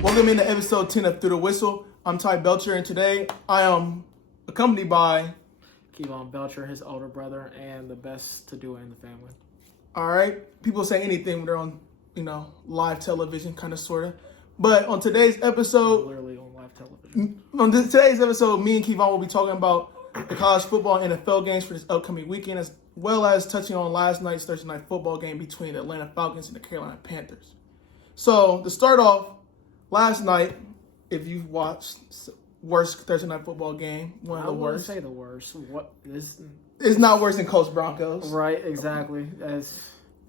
Welcome into episode 10 of Through the Whistle. I'm Ty Belcher, and today I am accompanied by Kevon Belcher, his older brother, and the best to do it in the family. All right, people say anything when they're on, live television, kind of, sort of. But on today's episode, Literally on live television. Today's episode, me and Kevon will be talking about the college football and NFL games for this upcoming weekend, as well as touching on last night's Thursday night football game between the Atlanta Falcons and the Carolina Panthers. So to start off, last night, if you've watched worst Thursday night football game, one of the worst. I wouldn't say the worst. What is? It's not worse than Colts Broncos. Right, exactly.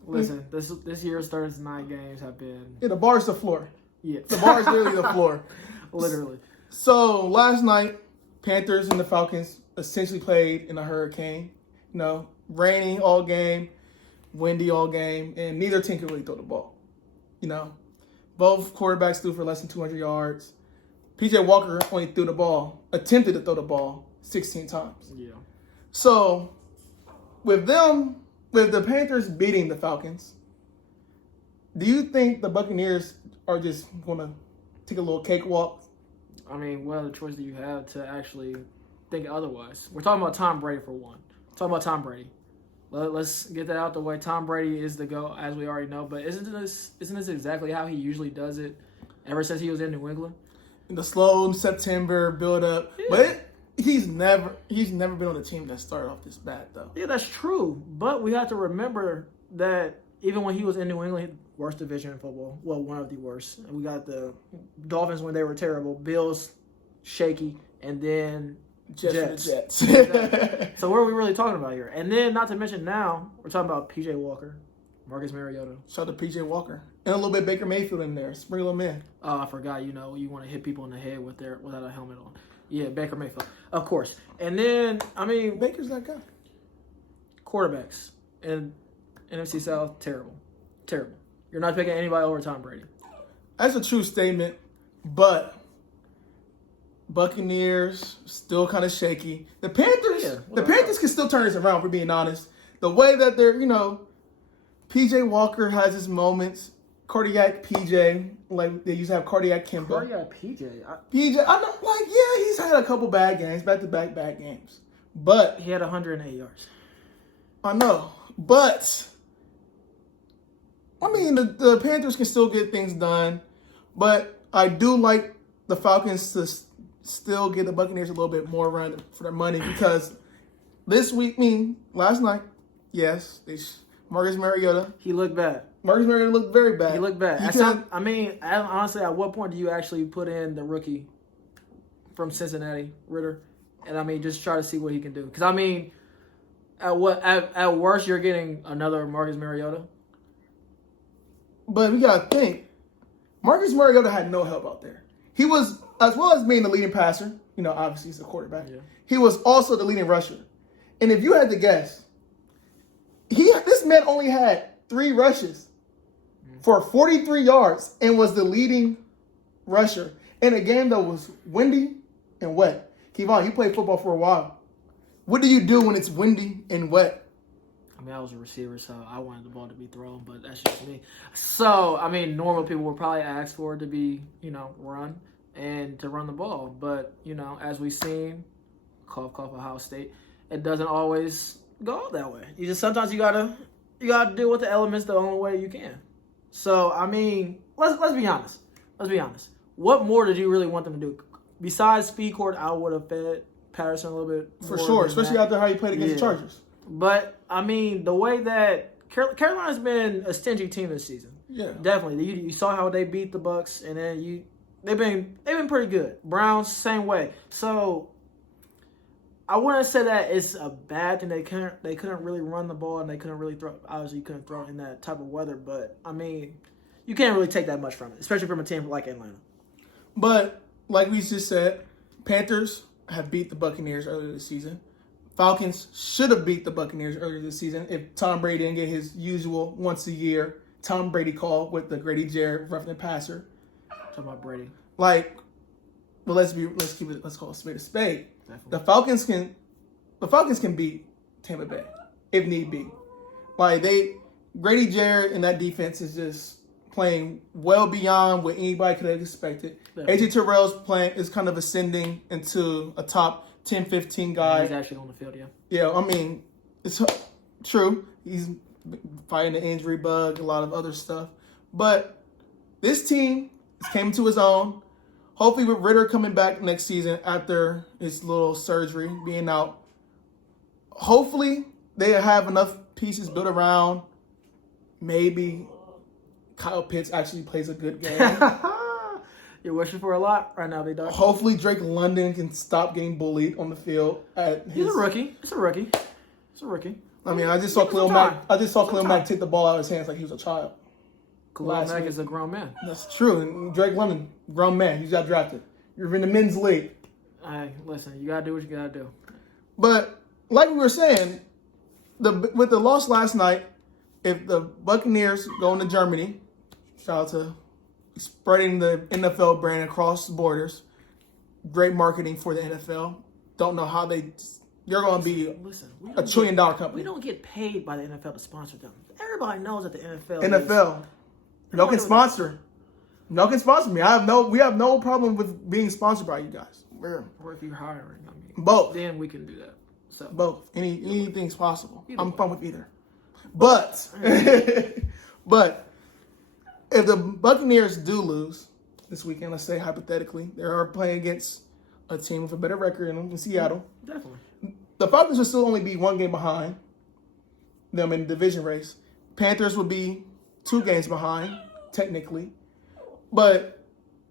Listen, this year's Thursday night games have been. Yeah, the bar's the floor. Yeah, the bar is literally the floor. Literally. So last night, Panthers and the Falcons essentially played in a hurricane. Raining all game, windy all game, and neither team could really throw the ball. Both quarterbacks threw for less than 200 yards. P.J. Walker only attempted to throw the ball 16 times. Yeah. So, with the Panthers beating the Falcons, do you think the Buccaneers are just going to take a little cakewalk? I mean, what other choice do you have to actually think otherwise? We're talking about Tom Brady for one. Talking about Tom Brady. Let's get that out the way. Tom Brady is the GOAT, as we already know. But isn't this exactly how he usually does it ever since he was in New England? In the slow September build up. Yeah. But he's never been on a team that started off this bad, though. Yeah, that's true. But we have to remember that even when he was in New England, worst division in football. Well, one of the worst. And we got the Dolphins when they were terrible. Bills, shaky. And then Jets. Exactly. So what are we really talking about here? And then, not to mention now, we're talking about P.J. Walker, Marcus Mariota. Shout out to P.J. Walker. And a little bit Baker Mayfield in there. Sprinkle them in. Oh, I forgot. You want to hit people in the head without a helmet on. Yeah, Baker Mayfield. Of course. And then, Baker's that guy. Quarterbacks. And NFC South, terrible. Terrible. You're not picking anybody over Tom Brady. That's a true statement, but Buccaneers still kind of shaky. The Panthers can still turn this around, for being honest. The way that they're, P.J. Walker has his moments. Cardiac P.J., like they used to have Cardiac Kimba. Cardiac P.J. P.J., I know, he's had a couple bad games, back-to-back bad games. But he had 108 yards. I know, but the Panthers can still get things done. But I do like the Falcons to still give the Buccaneers a little bit more run for their money, because last night, yes, Marcus Mariota. He looked bad. Marcus Mariota looked very bad. He looked bad. Honestly, at what point do you actually put in the rookie from Cincinnati, Ritter, and just try to see what he can do? Because at worst you're getting another Marcus Mariota. But we gotta think, Marcus Mariota had no help out there. He was, as well as being the leading passer, obviously he's the quarterback. Yeah. He was also the leading rusher. And if you had to guess, this man only had 3 rushes for 43 yards and was the leading rusher in a game that was windy and wet. Kevon, you played football for a while. What do you do when it's windy and wet? I was a receiver, so I wanted the ball to be thrown, but that's just me. So, normal people would probably ask for it to be, run and to run the ball. But, as we've seen, cough, Ohio State, it doesn't always go that way. Sometimes you gotta deal with the elements the only way you can. So, let's be honest. Let's be honest. What more did you really want them to do? Besides speed court, I would have fed Patterson a little bit more. For sure, especially after how you played against the Chargers. But, the way that Carolina's been a stingy team this season. Yeah. Definitely. You saw how they beat the Bucks, and then they've been pretty good. Browns, same way. So, I wouldn't say that it's a bad thing. They couldn't really run the ball, and they couldn't really throw. Obviously, you couldn't throw in that type of weather. But, you can't really take that much from it, especially from a team like Atlanta. But, like we just said, Panthers have beat the Buccaneers earlier this season. Falcons should have beat the Buccaneers earlier this season if Tom Brady didn't get his usual once-a-year Tom Brady call with the Grady Jarrett roughing the passer. Talking about Brady. Let's call a spade a spade. Definitely. The Falcons can beat Tampa Bay if need be. Grady Jarrett and that defense is just playing well beyond what anybody could have expected. Definitely. AJ Terrell's playing is kind of ascending into a top 10, 15 guy. He's actually on the field, yeah. Yeah, I mean, it's true. He's fighting the injury bug, a lot of other stuff. But this team came to his own. Hopefully with Ritter coming back next season after his little surgery, being out, hopefully they have enough pieces built around. Maybe Kyle Pitts actually plays a good game. You're wishing for a lot right now, big dog. Hopefully Drake London can stop getting bullied on the field. He's a rookie. It's a rookie. I mean, I just saw Khalil Mack take the ball out of his hands like he was a child. Khalil Mack is a grown man. That's true. And Drake London, grown man. He got drafted. You're in the men's league. Hey, listen, you gotta do what you gotta do. But like we were saying, with the loss last night, if the Buccaneers go into Germany, shout out to spreading the NFL brand across the borders, great marketing for the NFL. Don't know how you're going to be a $1 trillion company. We don't get paid by the NFL to sponsor them. Everybody knows that the NFL. No can sponsor. No can sponsor me. We have no problem with being sponsored by you guys. Or if you're hiring, I mean, both. Then we can do that. So both. Anything's possible. I'm fine with either. But if the Buccaneers do lose this weekend, let's say hypothetically, they are playing against a team with a better record in Seattle. Definitely. The Falcons will still only be 1 game behind them in the division race. Panthers would be 2 games behind, technically. But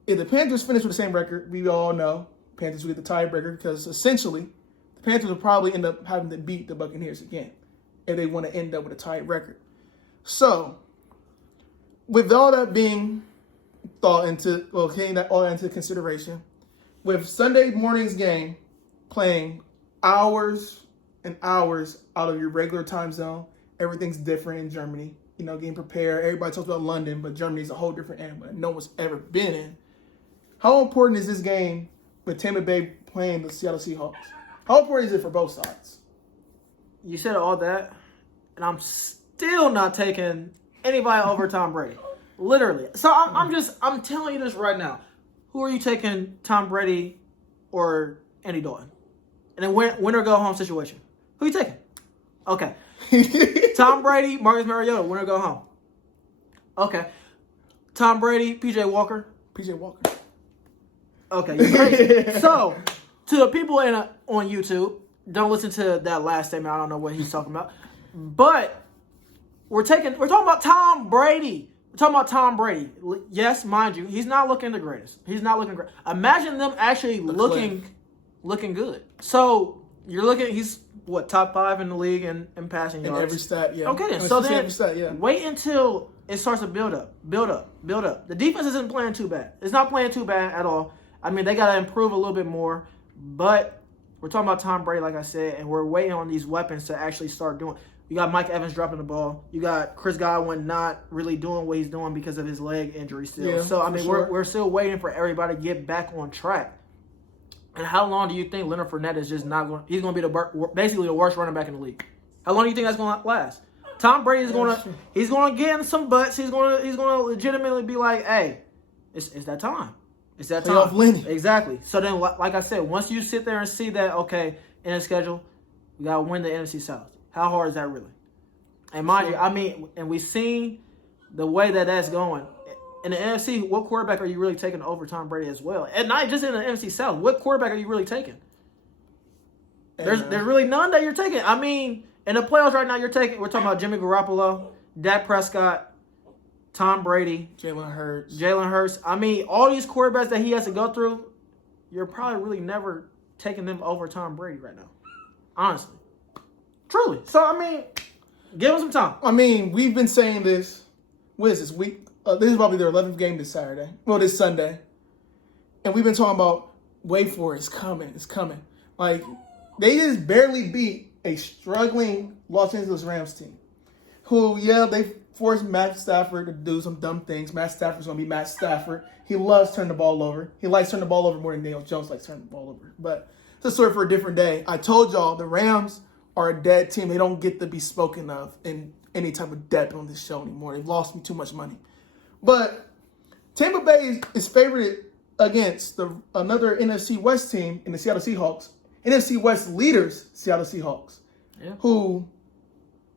if the Panthers finish with the same record, we all know Panthers will get the tiebreaker because essentially the Panthers will probably end up having to beat the Buccaneers again if they want to end up with a tied record. So, with all that being taking that all into consideration, with Sunday morning's game playing hours and hours out of your regular time zone, everything's different in Germany. You know, getting prepared. Everybody talks about London, but Germany's a whole different animal that no one's ever been in. How important is this game with Tampa Bay playing the Seattle Seahawks? How important is it for both sides? You said all that, and I'm still not taking anybody over Tom Brady. Literally. So I'm telling you this right now. Who are you taking, Tom Brady or Andy Dalton? And then win or go home situation. Who are you taking? Okay. Tom Brady, Marcus Mariota, win or go home. Okay. Tom Brady, PJ Walker. Okay, you're crazy. So, to the people on YouTube, don't listen to that last statement. I don't know what he's talking about. But we're talking about Tom Brady. We're talking about Tom Brady. Yes, mind you, he's not looking the greatest. He's not looking great. Imagine them actually looking good. So you're looking. He's top 5 in the league in passing yards. In every stat, yeah. Okay, then. So then wait until it starts to build up. The defense isn't playing too bad. It's not playing too bad at all. I mean, they got to improve a little bit more. But we're talking about Tom Brady, like I said, and we're waiting on these weapons to actually start doing. You got Mike Evans dropping the ball. You got Chris Godwin not really doing what he's doing because of his leg injury still. Yeah, so, I mean, we're still waiting for everybody to get back on track. And how long do you think Leonard Fournette is just not going? He's going to be basically the worst running back in the league. How long do you think that's going to last? Tom Brady is going to he's going to get in some butts. He's going to legitimately be like, hey, it's that time. It's that time. Lenny. Exactly. So then, like I said, once you sit there and see that, okay, in the schedule, we got to win the NFC South. How hard is that really? And mind you, I mean, and we've seen the way that that's going. In the NFC, what quarterback are you really taking over Tom Brady as well? And not just in the NFC South. What quarterback are you really taking? There's really none that you're taking. I mean, in the playoffs right now, we're talking about Jimmy Garoppolo, Dak Prescott, Tom Brady, Jalen Hurts. I mean, all these quarterbacks that he has to go through, you're probably really never taking them over Tom Brady right now. Honestly. Truly. So, I mean, give him some time. I mean, we've been saying this. What is this week? This is probably their 11th game this Sunday. And we've been talking about, wait for it, it's coming. Like, they just barely beat a struggling Los Angeles Rams team. Who, they forced Matt Stafford to do some dumb things. Matt Stafford's going to be Matt Stafford. He loves turning the ball over. He likes turning the ball over more than Daniel Jones likes turning the ball over. But it's a story for a different day. I told y'all, the Rams are a dead team. They don't get to be spoken of in any type of depth on this show anymore. They've lost me too much money. But Tampa Bay is favored against another NFC West team in the Seattle Seahawks. NFC West leaders, Seattle Seahawks, who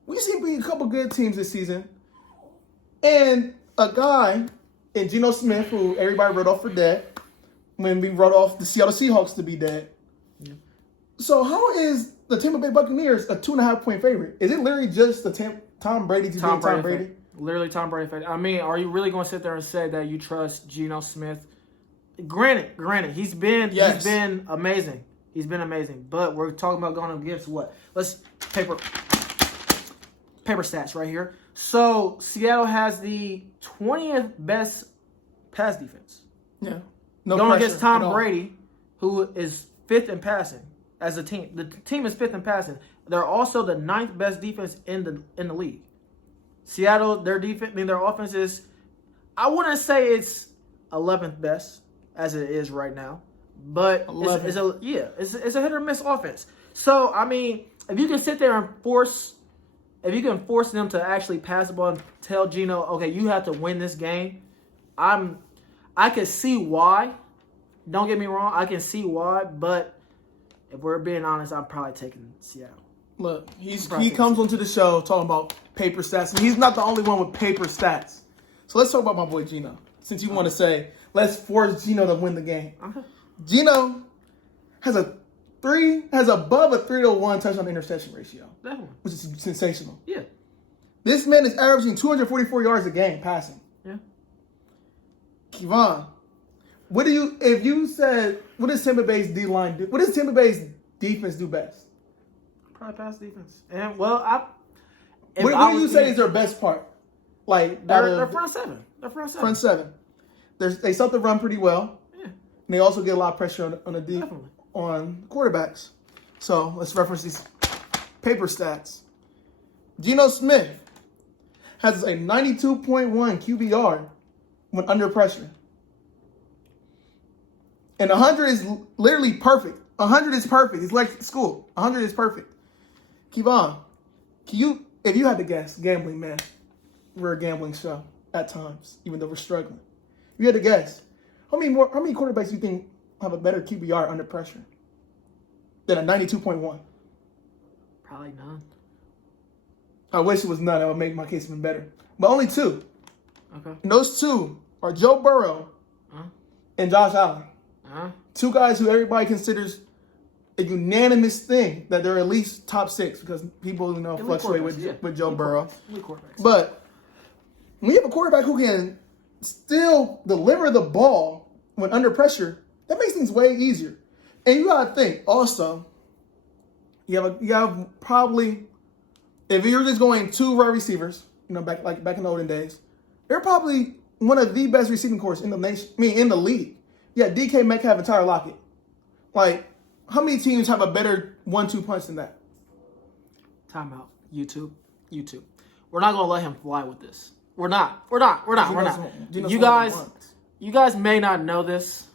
we've seen beat a couple good teams this season. And a guy in Geno Smith, who everybody wrote off for dead, when we wrote off the Seattle Seahawks to be dead. Yeah. So how is the Tampa Bay Buccaneers a 2.5-point favorite? Is it literally just the Tom Brady to Tom Brady? Literally Tom Brady. I mean, are you really going to sit there and say that you trust Geno Smith? Granted, he's been amazing. He's been amazing. But we're talking about going against what? Let's paper stats right here. So Seattle has the 20th best pass defense. Yeah. No going against Tom Brady, who is 5th in passing as a team. The team is 5th in passing. They're also the 9th best defense in the league. Seattle, their defense, their offense is, I wouldn't say it's 11th best as it is right now, but it's a hit or miss offense. So I mean, if you can sit there and force them to actually pass the ball and tell Geno, okay, you have to win this game, I can see why. Don't get me wrong, I can see why, but if we're being honest, I'm probably taking Seattle. Look, he comes onto the show talking about paper stats, and he's not the only one with paper stats. So let's talk about my boy Geno. Since you want to say, let's force Geno to win the game. Okay. Geno has above a 3-to-1 touchdown interception ratio. Definitely. Which is sensational. Yeah. This man is averaging 244 yards a game passing. Yeah. Kevon, what does Tampa Bay's D-line do? What does Tampa Bay's defense do best? Probably pass defense. And what do you say is their best part? Like their front seven. Front seven. They start to run pretty well. Yeah. And they also get a lot of pressure on quarterbacks. So let's reference these paper stats. Geno Smith has a 92.1 QBR when under pressure. And 100 is literally perfect. 100 is perfect. It's like school. 100 is perfect. Kevon, if you had to guess, gambling man, we're a gambling show at times, even though we're struggling. If you had to guess, how many quarterbacks do you think have a better QBR under pressure than a 92.1? Probably none. I wish it was none. That would make my case even better. But only 2. Okay. And those 2 are Joe Burrow and Josh Allen. 2 guys who everybody considers a unanimous thing that they're at least top 6 because people fluctuate with Joe Burrow. But when you have a quarterback who can still deliver the ball when under pressure, that makes things way easier. And you gotta think also, you have probably, if you're just going 2 wide receivers, back in the olden days, they're probably one of the best receiving corps in the nation. In the league. Yeah, DK Metcalf and Tyler Lockett. Like, how many teams have a better 1-2 punch than that? Timeout. YouTube. We're not gonna let him fly with this. We're not. You guys may not know this.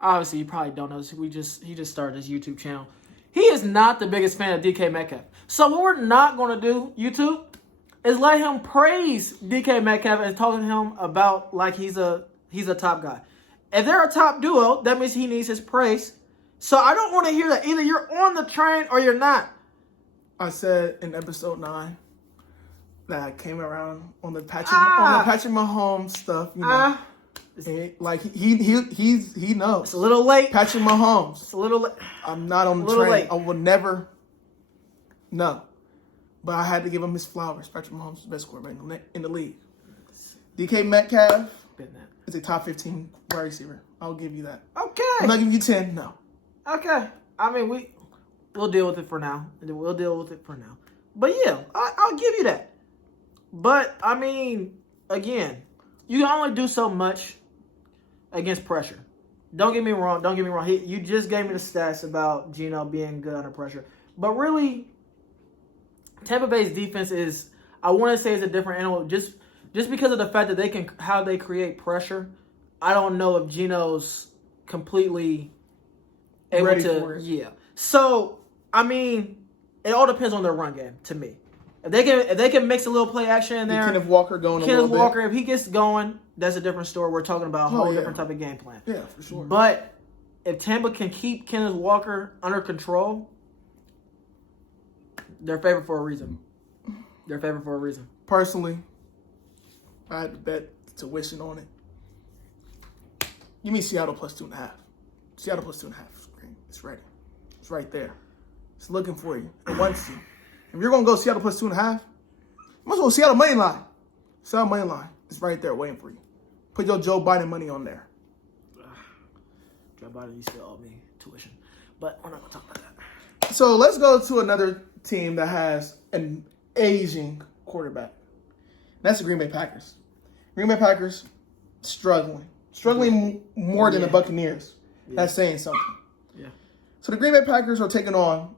Obviously, you probably don't know this. He just started his YouTube channel. He is not the biggest fan of DK Metcalf. So what we're not gonna do, YouTube, is let him praise DK Metcalf and talk to him about like he's a top guy. If they're a top duo, that means he needs his praise. So I don't want to hear that. Either you're on the train or you're not. I said in episode 9 that I came around on the Patrick Mahomes stuff. He knows. It's a little late. Patrick Mahomes. It's a little late. I'm not on the train. Late. I will never. No. But I had to give him his flowers. Patrick Mahomes is the best quarterback in the league. DK Metcalf is a top 15 wide receiver. I'll give you that. Okay. I'm not giving you 10. No. Okay. I mean, we'll deal with it for now. But yeah, I'll give you that. But I mean, again, you can only do so much against pressure. Don't get me wrong. You just gave me the stats about Geno being good under pressure. But really, Tampa Bay's defense is, I want to say, it's a different animal. Just because of the fact that how they create pressure, I don't know if Geno's completely able ready to. For it. Yeah. So I mean, it all depends on their run game. To me, if they can mix a little play action in there, Kenneth Walker going. If he gets going, that's a different story. We're talking about a whole different type of game plan. Yeah, for sure. But if Tampa can keep Kenneth Walker under control, they're favored for a reason. They're favored for a reason. Personally, I had to bet tuition on it. Give me Seattle plus 2.5. Seattle plus 2.5. It's ready. It's right there. It's looking for you. It wants you. If you're going to go Seattle plus 2.5, you might as well Seattle money line. Seattle money line. It's right there waiting for you. Put your Joe Biden money on there. Joe Biden, you still owe me tuition. But we're not going to talk about that. So let's go to another team that has an aging quarterback. That's the Green Bay Packers. Green Bay Packers struggling. Struggling more than the Buccaneers. Yeah. That's saying something. Yeah. So the Green Bay Packers are taking on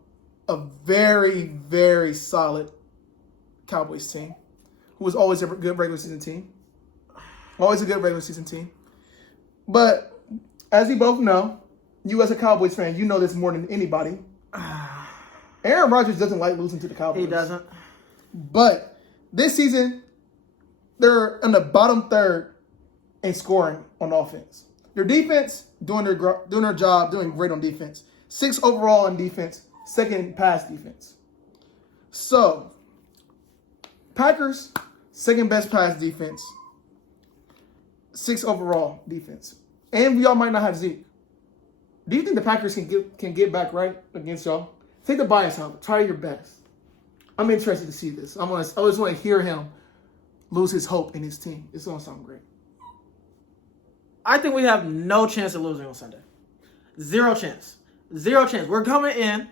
a very, very solid Cowboys team, who was always a good regular season team. Always a good regular season team. But as we both know, you as a Cowboys fan, you know this more than anybody. Aaron Rodgers doesn't like losing to the Cowboys. He doesn't. But this season, they're in the bottom third in scoring on offense. Their defense, doing their job, doing great on defense. 6th overall on defense, 2nd in pass defense. So, Packers, 2nd best pass defense, 6th overall defense. And we all might not have Zeke. Do you think the Packers can get back right against y'all? Take the bias out. Try your best. I'm interested to see this. I just want to hear him lose his hope in his team. It's going to sound great. I think we have no chance of losing on Sunday. 0 chance. 0 chance. We're coming in,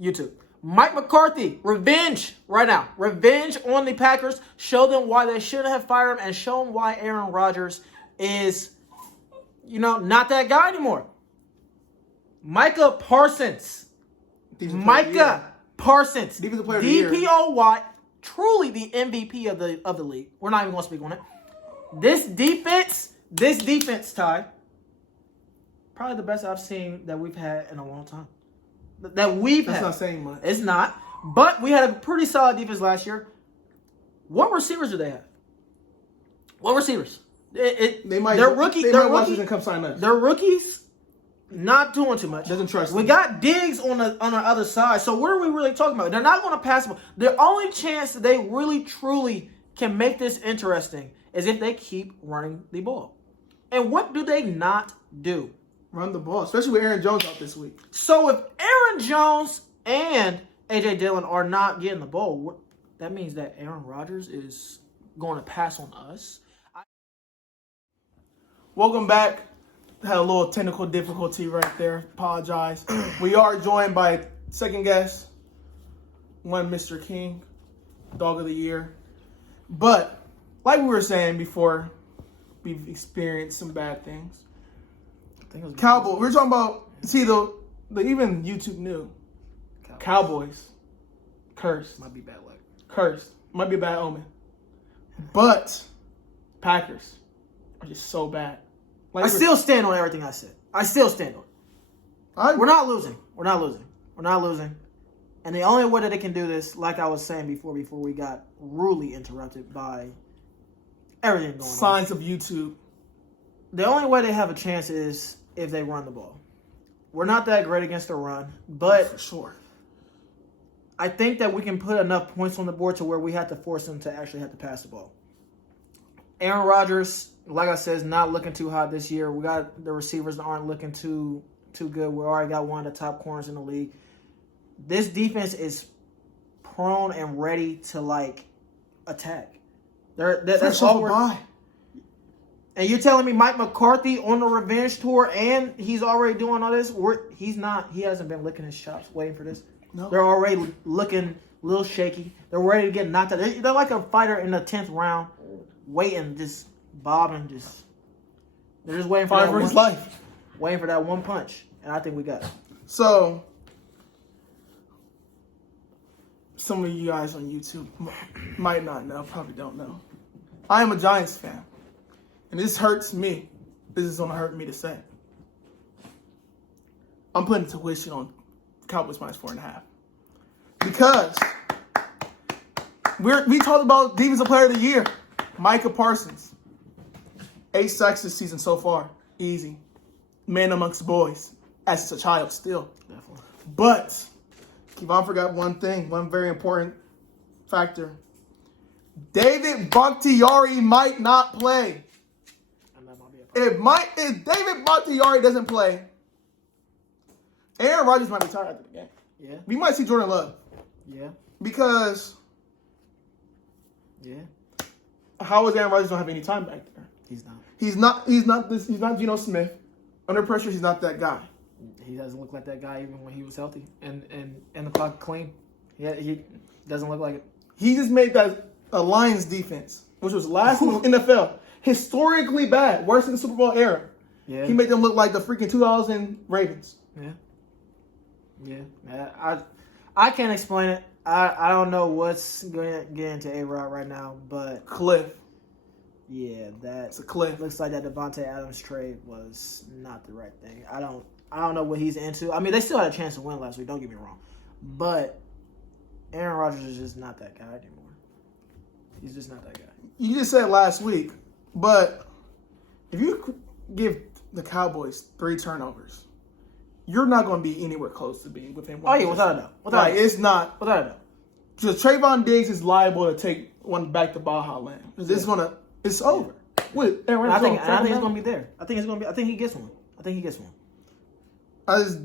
YouTube. Mike McCarthy, revenge right now. Revenge on the Packers. Show them why they shouldn't have fired him and show them why Aaron Rodgers is, not that guy anymore. Micah Parsons. Micah Parsons. Defensive player of the year. DPOY, truly the MVP of the league. We're not even going to speak on it. This defense, Ty, probably the best I've seen that we've had in a long time. That's not saying much. It's not. But we had a pretty solid defense last year. What receivers do they have? What receivers? They're rookies. They might watch this and come sign us. They're rookies. Not doing too much. Doesn't trust We them. got Diggs on the other side. So what are we really talking about? They're not going to pass the ball. The only chance that they really, truly can make this interesting is if they keep running the ball. And what do they not do? Run the ball, especially with Aaron Jones out this week. So if Aaron Jones and A.J. Dillon are not getting the ball, that means that Aaron Rodgers is going to pass on us. Welcome back. Had a little technical difficulty right there. Apologize. We are joined by second guest, one Mr. King, Dog of the Year. But like we were saying before, we've experienced some bad things. Cowboys. We're talking about, the even YouTube knew. Cowboys. Cursed. Might be bad luck. Cursed. Might be a bad omen. But Packers are just so bad. I still stand on everything I said. I still stand on it. We're not losing. We're not losing. We're not losing. And the only way that they can do this, like I was saying before we got rudely interrupted by everything going on. Signs of YouTube. The only way they have a chance is if they run the ball. We're not that great against the run, but for sure. I think that we can put enough points on the board to where we have to force them to actually have to pass the ball. Aaron Rodgers, like I said, is not looking too hot this year. We got the receivers that aren't looking too good. We already got one of the top corners in the league. This defense is prone and ready to attack. That's all we're. And you're telling me Mike McCarthy on the revenge tour and he's already doing all this? He's not. He hasn't been licking his chops waiting for this. No. They're already looking a little shaky. They're ready to get knocked out. They're like a fighter in the 10th round, waiting, just bobbing, they're just waiting for his life. Waiting for that one punch. And I think we got it. So, some of you guys on YouTube might not know, probably don't know. I am a Giants fan. And this hurts me. This is going to hurt me to say. I'm putting tuition on Cowboys minus 4.5. Because we talked about Defensive Player of the Year, Micah Parsons. 8 sacks this season so far. Easy. Man amongst boys. As a child still. Definitely. But Kevon forgot one thing, one very important factor. David Bakhtiari might not play. And that might be a problem. If David Bakhtiari doesn't play, Aaron Rodgers might retire after the game. Yeah. We might see Jordan Love. Yeah. Because how is Aaron Rodgers gonna have any time back there? He's not. He's not Geno Smith. Under pressure, he's not that guy. He doesn't look like that guy even when he was healthy and the clock clean. Yeah, he doesn't look like it. He just made that a Lions defense, which was last in the NFL, historically bad, worse than the Super Bowl era. Yeah. He made them look like the freaking 2000 Ravens. Yeah. I can't explain it. I don't know what's going to get into A-Rod right now, but Cliff. Yeah, It's a cliff. Looks like that Devontae Adams trade was not the right thing. I don't know what he's into. I mean, they still had a chance to win last week, don't get me wrong. But Aaron Rodgers is just not that guy anymore. He's just not that guy. You just said last week, but if you give the Cowboys 3 turnovers, you're not going to be anywhere close to being within one. Oh, yeah, without a doubt. It's not. Without a doubt. Because Trayvon Diggs is liable to take one back to Baja Land. It's over. With Aaron I think he's going to be there. I think he gets one. I just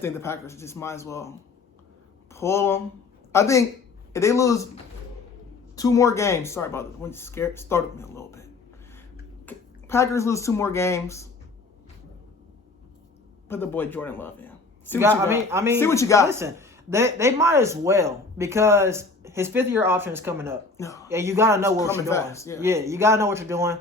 think the Packers just might as well pull them. I think if they lose 2 more games, sorry about this, when you started me a little bit. Packers lose 2 more games. Put the boy Jordan Love in. See what you got. Listen, they might as well because his 5th-year option is coming up. No. And you gotta know what you're doing. Fast, yeah, you gotta know what you're doing.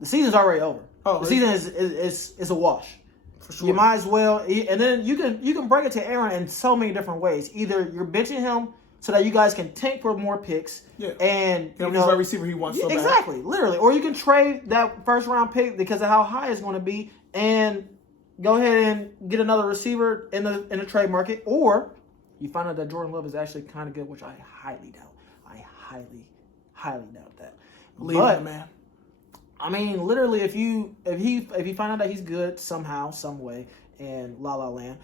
The season's already over. The season is a wash. For sure. You might as well, and then you can break it to Aaron in so many different ways. Either you're benching him so that you guys can tank for more picks, and he's the receiver he wants. So exactly, literally, or you can trade that first-round pick because of how high it's going to be, and go ahead and get another receiver in the trade market, or you find out that Jordan Love is actually kind of good, which I highly doubt. I highly doubt that. Believe it, man. I mean, literally, if you find out that he's good somehow, some way, in La La Land,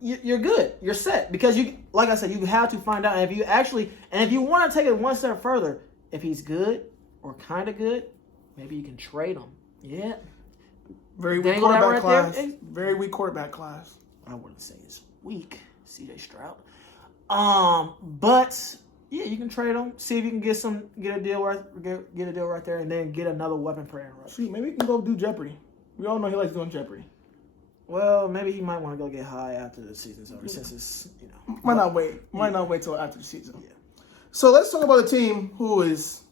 you're good. You're set because like I said, you have to find out. And if you want to take it one step further, if he's good or kind of good, maybe you can trade him. Yeah. Very weak quarterback class. Very weak quarterback class. I wouldn't say it's weak, C.J. Stroud. But yeah, you can trade him. See if you can get a deal right there, and then get another weapon for Aaron Rodgers. See, maybe we can go do Jeopardy. We all know he likes doing Jeopardy. Well, maybe he might want to go get high after the season's over, since it's Might not wait till after the season. Yeah. So let's talk about a team who is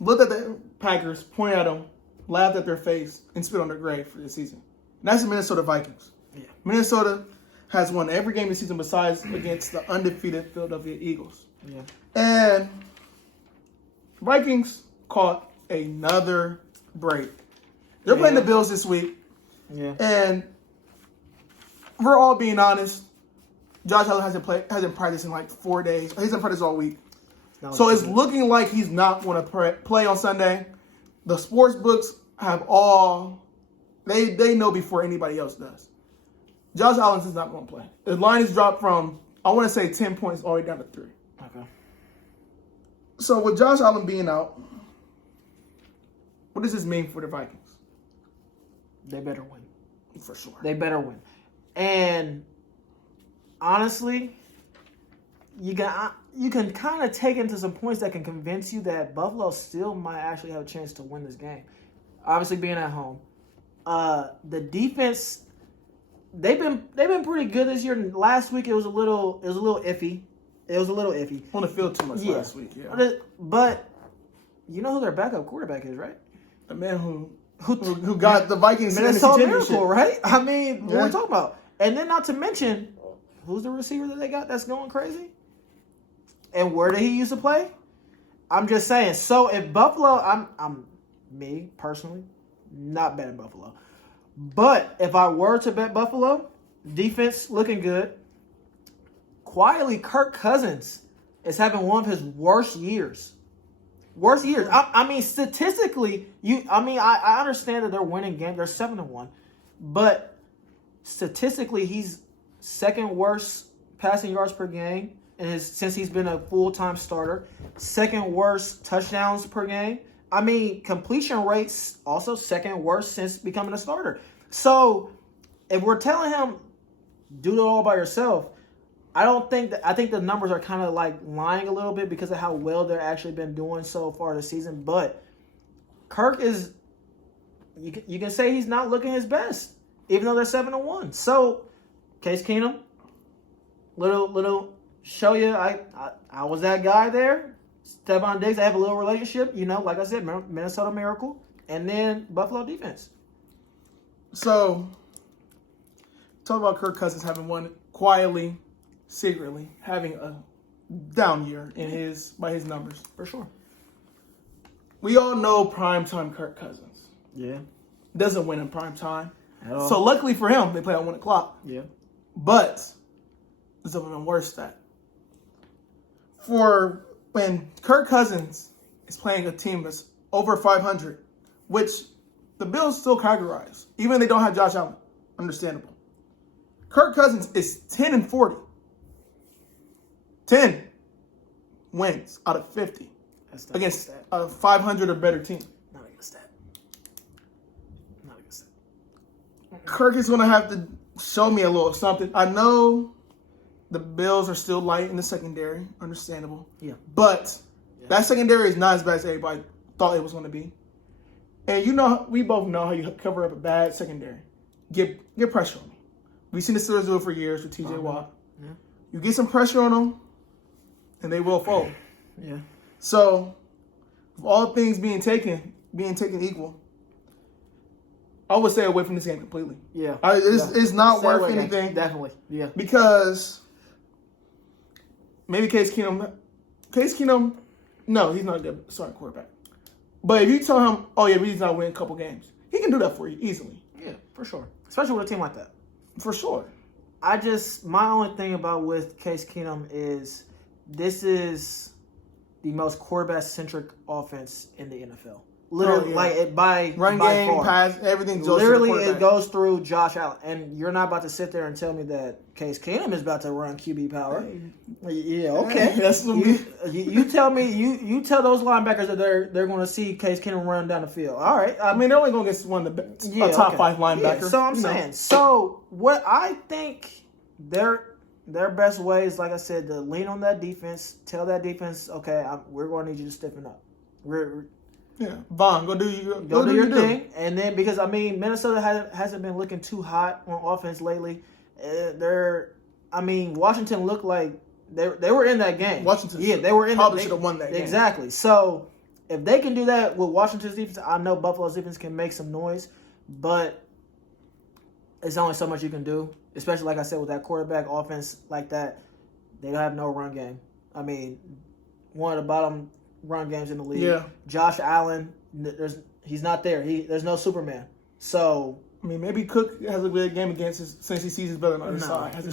looked at the Packers, pointed at them, laughed at their face, and spit on their grave for the season. And that's the Minnesota Vikings. Yeah. Minnesota has won every game this season besides against the undefeated Philadelphia Eagles. Yeah. And Vikings caught another break. They're playing the Bills this week. Yeah. And we're all being honest. Josh Allen hasn't practiced in like 4 days. He hasn't practiced all week. So it's looking like he's not going to play on Sunday. The sports books have they know before anybody else does. Josh Allen is not going to play. The line is dropped from, I want to say, 10 points all the way down to 3. Okay. So with Josh Allen being out, what does this mean for the Vikings? They better win. For sure. They better win. And honestly, you can kind of take into some points that can convince you that Buffalo still might actually have a chance to win this game. Obviously, being at home, the defense, they've been pretty good this year. Last week it was a little iffy. On the field too much last week. Yeah. But you know who their backup quarterback is, right? The man who got the Vikings Minnesota Miracle, right? I mean, what are we talking about? And then not to mention, who's the receiver that they got that's going crazy? And where did he used to play? I'm just saying. So if Buffalo, I'm me personally, not betting Buffalo. But if I were to bet Buffalo, defense looking good. Quietly, Kirk Cousins is having one of his worst years. Worst years. I mean, statistically, I understand that they're winning games. They're 7-1, but statistically, he's second worst passing yards per game since he's been a full-time starter. Second worst touchdowns per game. I mean, completion rates also second worst since becoming a starter. So, if we're telling him do it all by yourself, I think the numbers are kind of like lying a little bit because of how well they're actually been doing so far this season. But Kirk is, you can say he's not looking his best, even though they're 7-1. So, Case Keenum, little show you I was that guy there. Stephon Diggs, I have a little relationship, like I said, Minnesota Miracle, and then Buffalo defense. So, talk about Kirk Cousins having won quietly, secretly, having a down year by his numbers. For sure. We all know primetime Kirk Cousins. Yeah. Doesn't win in primetime. At all. So, luckily for him, they play at 1 o'clock. Yeah. But, there's even worse stat. For when Kirk Cousins is playing a team that's over 500, which the Bills still categorize, even if they don't have Josh Allen. Understandable. Kirk Cousins is 10-40. 10 wins out of 50 against a 500 or better team. Not a good stat. Kirk is going to have to show me a little something. I know the Bills are still light in the secondary. Understandable. Yeah. But that secondary is not as bad as everybody thought it was going to be. And we both know how you cover up a bad secondary. Get pressure on them. We've seen the Steelers do it for years with TJ Watt. Yeah. You get some pressure on them, and they will fold. Yeah. So, with all things being taken equal, I would stay away from this game completely. Yeah. It's not Stay worth away, anything. Definitely. Yeah. Because maybe Case Keenum, no, he's not a good starting quarterback. But if you tell him, oh yeah, he's not winning a couple games, he can do that for you easily. Yeah, for sure. Especially with a team like that. For sure. My only thing about with Case Keenum is this the most quarterback-centric offense in the NFL. Literally, by run by game, far. pass, everything goes Literally, to the quarterback. it goes through Josh Allen. And you're not about to sit there and tell me that Case Keenum is about to run QB power. Yeah, okay. That's what you tell me, you tell those linebackers that they're going to see Case Keenum run down the field. All right. I mean, they're only going to get one of the top 5 linebackers. Yeah, so I'm saying. So what I think their best way is, like I said, to lean on that defense, tell that defense, okay, we're going to need you to stiffen up. Yeah, Vaughn, go do your thing. And then, because, Minnesota hasn't been looking too hot on offense lately. Washington looked like they were in that game. They were in probably should have won that game. Exactly. So, if they can do that with Washington's defense, I know Buffalo's defense can make some noise, but it's only so much you can do, especially, like I said, with that quarterback offense like that. They don't have no run game. One of the bottom run games in the league. Yeah. Josh Allen, he's not there. There's no Superman. So maybe Cook has a good game against since he sees his brother on the other side. Has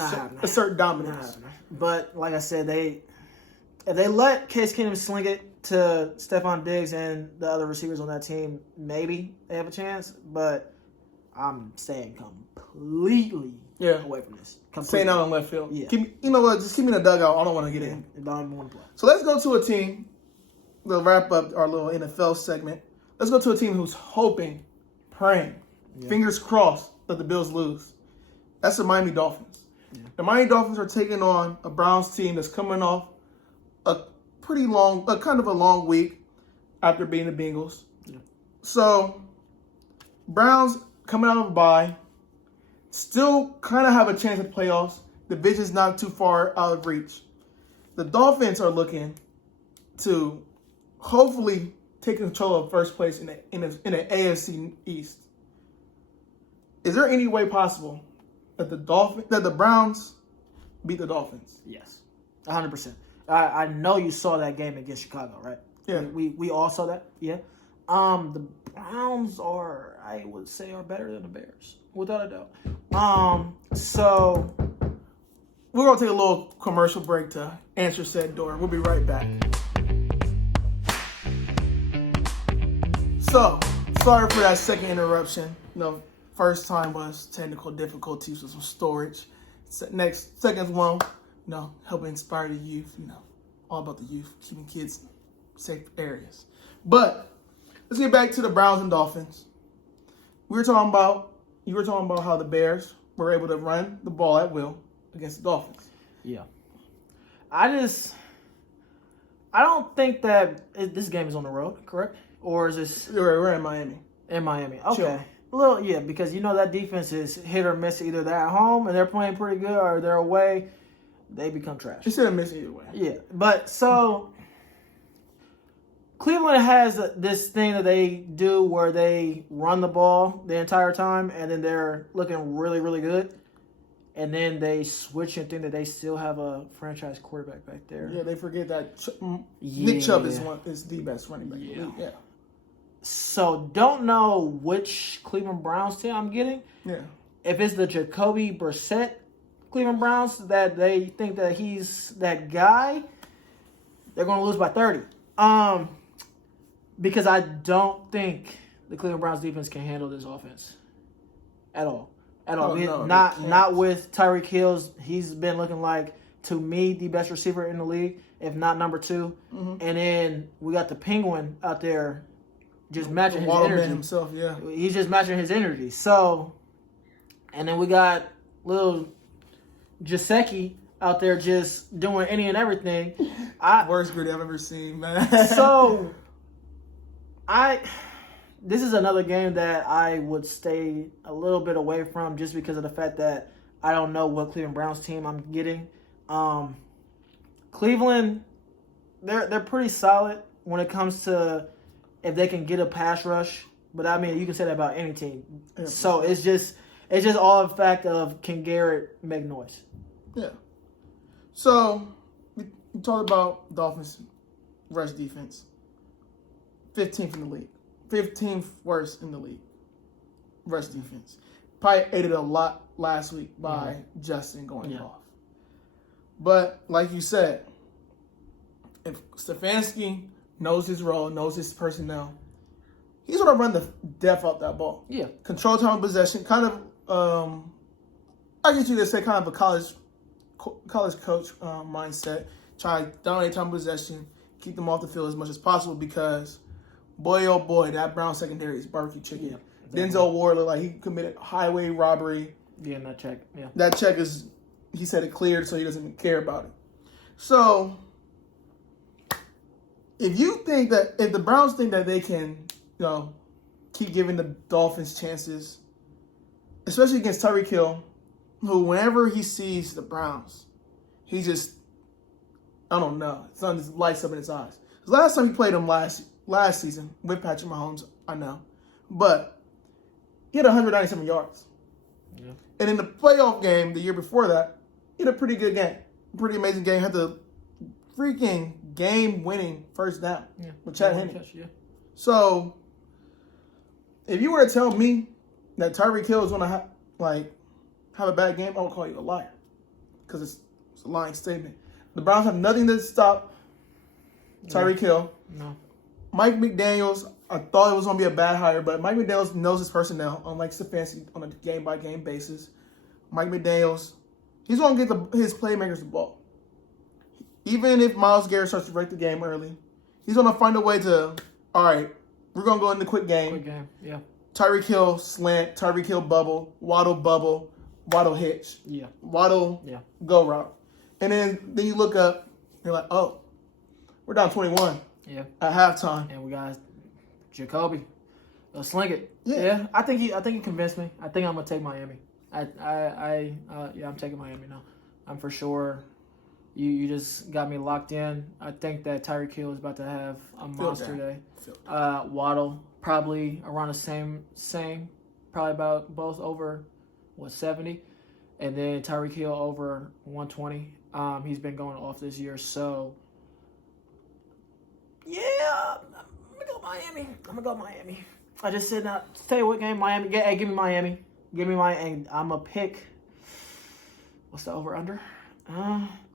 a certain dominance. But like I said, if they let Case Keenum sling it to Stephon Diggs and the other receivers on that team, maybe they have a chance. But I'm staying completely away from this. Staying out on left field. Yeah. You know what? Just keep me in the dugout. I don't want to get in. I don't want to play. So let's go to a team. We'll wrap up our little NFL segment. Let's go to a team who's hoping, praying, fingers crossed that the Bills lose. That's the Miami Dolphins. Yeah. The Miami Dolphins are taking on a Browns team that's coming off a kind of a long week after beating the Bengals. Yeah. So, Browns coming out of a bye, still kind of have a chance at playoffs. The division's not too far out of reach. The Dolphins are looking to hopefully take control of first place in the AFC East. Is there any way possible that the Browns beat the Dolphins? Yes, 100%. I know you saw that game against Chicago, right? Yeah, we all saw that. Yeah. The Browns are better than the Bears, without a doubt. So we're gonna take a little commercial break to answer said door. We'll be right back. So, sorry for that second interruption. First time was technical difficulties with some storage. Second one, helping inspire the youth. All about the youth, keeping kids safe areas. But let's get back to the Browns and Dolphins. You were talking about how the Bears were able to run the ball at will against the Dolphins. Yeah. I don't think that this game is on the road, correct? Or is this? We're in Miami. In Miami, okay. Sure. Well, yeah, because that defense is hit or miss. Either they're at home and they're playing pretty good, or they're away, they become trash. It's hit or miss either way. Yeah, but so Cleveland has this thing that they do where they run the ball the entire time, and then they're looking really, really good. And then they switch and think that they still have a franchise quarterback back there. Yeah, they forget that Nick Chubb is the best running back in the league. Yeah. So don't know which Cleveland Browns team I'm getting. Yeah. If it's the Jacoby Brissett Cleveland Browns that they think that he's that guy, they're going to lose by 30. Because I don't think the Cleveland Browns defense can handle this offense at all. Not with Tyreek Hill. He's been looking like, to me, the best receiver in the league, if not number 2. Mm-hmm. And then we got the Penguin out there just matching his energy. Himself, yeah. He's just matching his energy. So, and then we got little Jaceki out there just doing any and everything. Worst grid I've ever seen, man. So, this is another game that I would stay a little bit away from just because of the fact that I don't know what Cleveland Browns team I'm getting. Cleveland, they're pretty solid when it comes to if they can get a pass rush. But I mean, you can say that about any team. Yeah, so it's just all a fact of, can Garrett make noise? Yeah. So we talked about Dolphins rush defense. 15th in the league. 15th worst in the league. Rush defense. Probably aided a lot last week by Justin going off. But like you said, if Stefanski knows his role, knows his personnel, he's going to run the death out that ball. Yeah. Control time of possession. Kind of, I guess you could say kind of a college coach mindset. Try to dominate time of possession, keep them off the field as much as possible because, boy, oh boy, that Brown secondary is barbecue chicken. Yeah, exactly. Denzel Ward looked like he committed highway robbery. Yeah, that check. Yeah. That check is, he said it cleared, so he doesn't even care about it. So, if the Browns think that they can, keep giving the Dolphins chances, especially against Tyreek Hill, who whenever he sees the Browns, he just, I don't know, it's on his lights up in his eyes. The last time he played them last season with Patrick Mahomes, I know, but he had 197 yards. Yeah. And in the playoff game the year before that, he had a pretty good game, pretty amazing game. Had the freaking game-winning first down with Chad Henne. Yeah. So, if you were to tell me that Tyreek Hill is going to have a bad game, I would call you a liar because it's a lying statement. The Browns have nothing to stop Tyreek Hill. No. Mike McDaniels, I thought it was going to be a bad hire, but Mike McDaniels knows his personnel, unlike Stefanski on a game-by-game basis. Mike McDaniels, he's going to get his playmakers the ball. Even if Myles Garrett starts to break the game early, he's going to find a way to, all right, we're going to go in the quick game. Quick game, yeah. Tyreek Hill slant, Tyreek Hill bubble, Waddle hitch. Yeah. Waddle go route. And then you look up, you're like, oh, we're down 21 at halftime. And we got Jacoby. Sling it. Yeah. I think you convinced me. I think I'm gonna take Miami. I'm taking Miami now. I'm for sure. You just got me locked in. I think that Tyreek Hill is about to have a monster day. Waddle probably around the same, probably about both over 70, and then Tyreek Hill over 120. He's been going off this year, so yeah, I'm gonna go Miami. I just said now. Tell you what game, Miami. Hey, give me Miami. Give me and I'm gonna pick. What's the over under?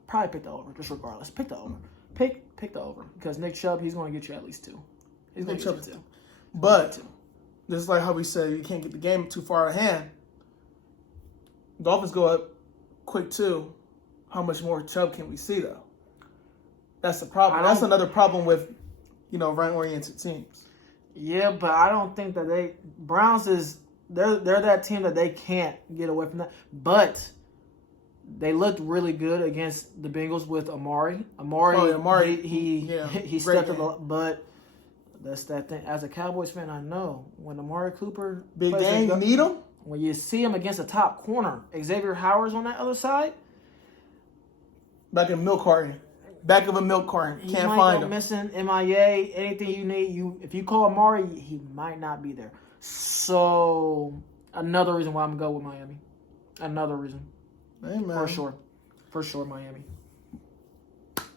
Probably pick the over, just regardless. Pick the over. Pick the over because Nick Chubb, he's going to get you at least 2. He's going to get you 2. But just like how we said, you can't get the game too far out of hand. Dolphins go up quick too. How much more Chubb can we see though? That's the problem. That's another problem with, run-oriented teams. Yeah, but I don't think that Browns they're that team that they can't get away from that. But they looked really good against the Bengals with Amari. Amari, he stepped up, but that's that thing. As a Cowboys fan, I know when Amari Cooper big game, you need him. When you see him against a top corner, Xavier Howard's on that other side. Back of a milk carton. Can't find him. Missing MIA, anything you need. If you call Amari, he might not be there. So another reason why I'm gonna go with Miami. Another reason. Hey, man. For sure, Miami.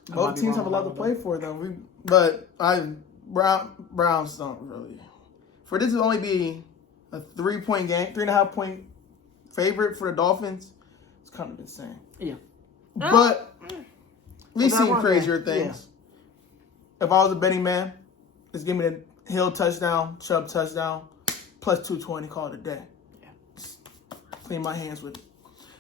Both teams have a lot to play for, though. Browns don't really. For this to only be a 3-point game, 3.5-point favorite for the Dolphins, it's kind of insane. Yeah. But we've seen crazier things. Yeah. If I was a betting man, just give me the Hill touchdown, Chubb touchdown, plus 220, call it a day. Yeah. Just clean my hands with it.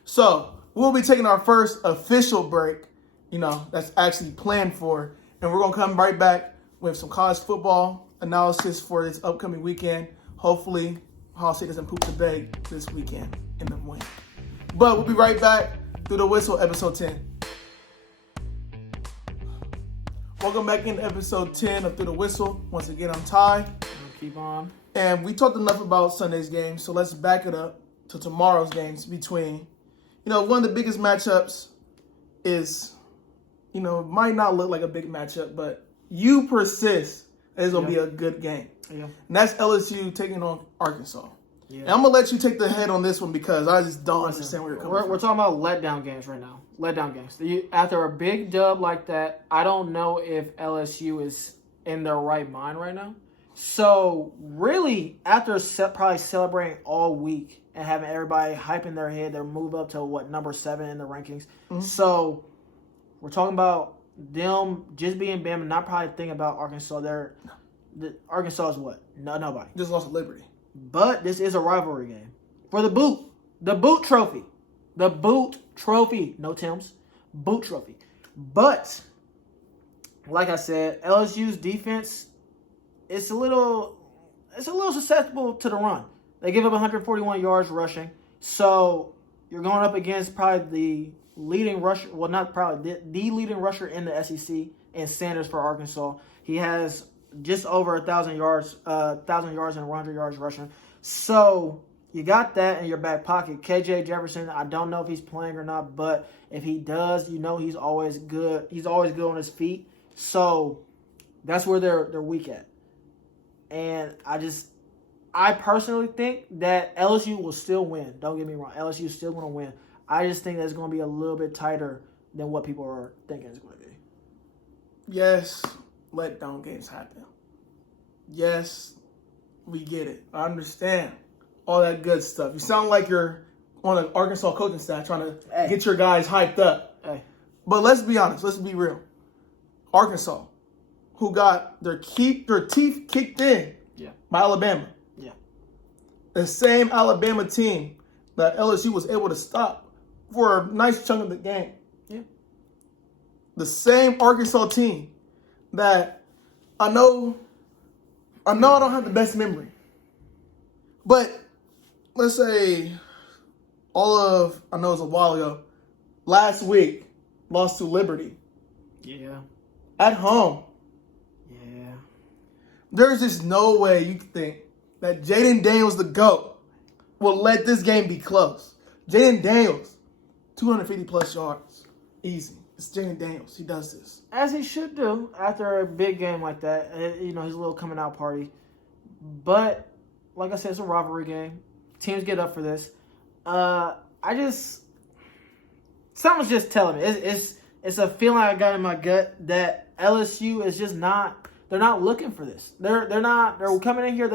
So, we'll be taking our first official break, that's actually planned for. And we're going to come right back with some college football analysis for this upcoming weekend. Hopefully, Ohio State doesn't poop the bag this weekend in the win. But we'll be right back through the whistle, episode 10. Welcome back into episode 10 of Through the Whistle. Once again, I'm Ty. Keep on. And we talked enough about Sunday's game, so let's back it up to tomorrow's games between, one of the biggest matchups is, might not look like a big matchup, but you persist it's going to be a good game. Yeah. And that's LSU taking on Arkansas. Yeah. And I'm going to let you take the head on this one because I just don't understand where you're coming from. We're talking about letdown games right now. Letdown games. After a big dub like that, I don't know if LSU is in their right mind right now. So, really, after probably celebrating all week and having everybody hyping their head, they're moved up to, number 7 in the rankings. Mm-hmm. So, we're talking about them just being Bama and not probably thinking about Arkansas. Arkansas is what? Nobody. Just lost to Liberty. But this is a rivalry game. For the boot. The boot trophy. The boot trophy. No Tims. Boot trophy. But, like I said, LSU's defense, it's a little susceptible to the run. They give up 141 yards rushing. So, you're going up against probably the leading rusher, well, not probably, the leading rusher in the SEC, and Sanders for Arkansas. He has just over 1,000 yards and 100 yards rushing. So, you got that in your back pocket. KJ Jefferson, I don't know if he's playing or not, but if he does, he's always good. He's always good on his feet. So, that's where they're weak at. And I personally think that LSU will still win. Don't get me wrong. LSU is still going to win. I just think that it's going to be a little bit tighter than what people are thinking it's going to be. Yes, letdown games happen. Yes, we get it. I understand all that good stuff. You sound like you're on an Arkansas coaching staff trying to get your guys hyped up. Hey. But let's be honest. Let's be real. Arkansas, who got their teeth kicked in by Alabama. Yeah. The same Alabama team that LSU was able to stop for a nice chunk of the game. Yeah. The same Arkansas team that I know I don't have the best memory. But let's say I know it was a while ago, last week, lost to Liberty. Yeah. At home. Yeah. There's just no way you can think that Jaden Daniels, the GOAT, will let this game be close. Jaden Daniels, 250-plus yards. Easy. It's Jaden Daniels. He does this. As he should do after a big game like that. His little coming out party. But, like I said, it's a rivalry game. Teams get up for this. Someone's just telling me. It's a feeling I got in my gut that LSU is just not. They're not looking for this. They're coming in here.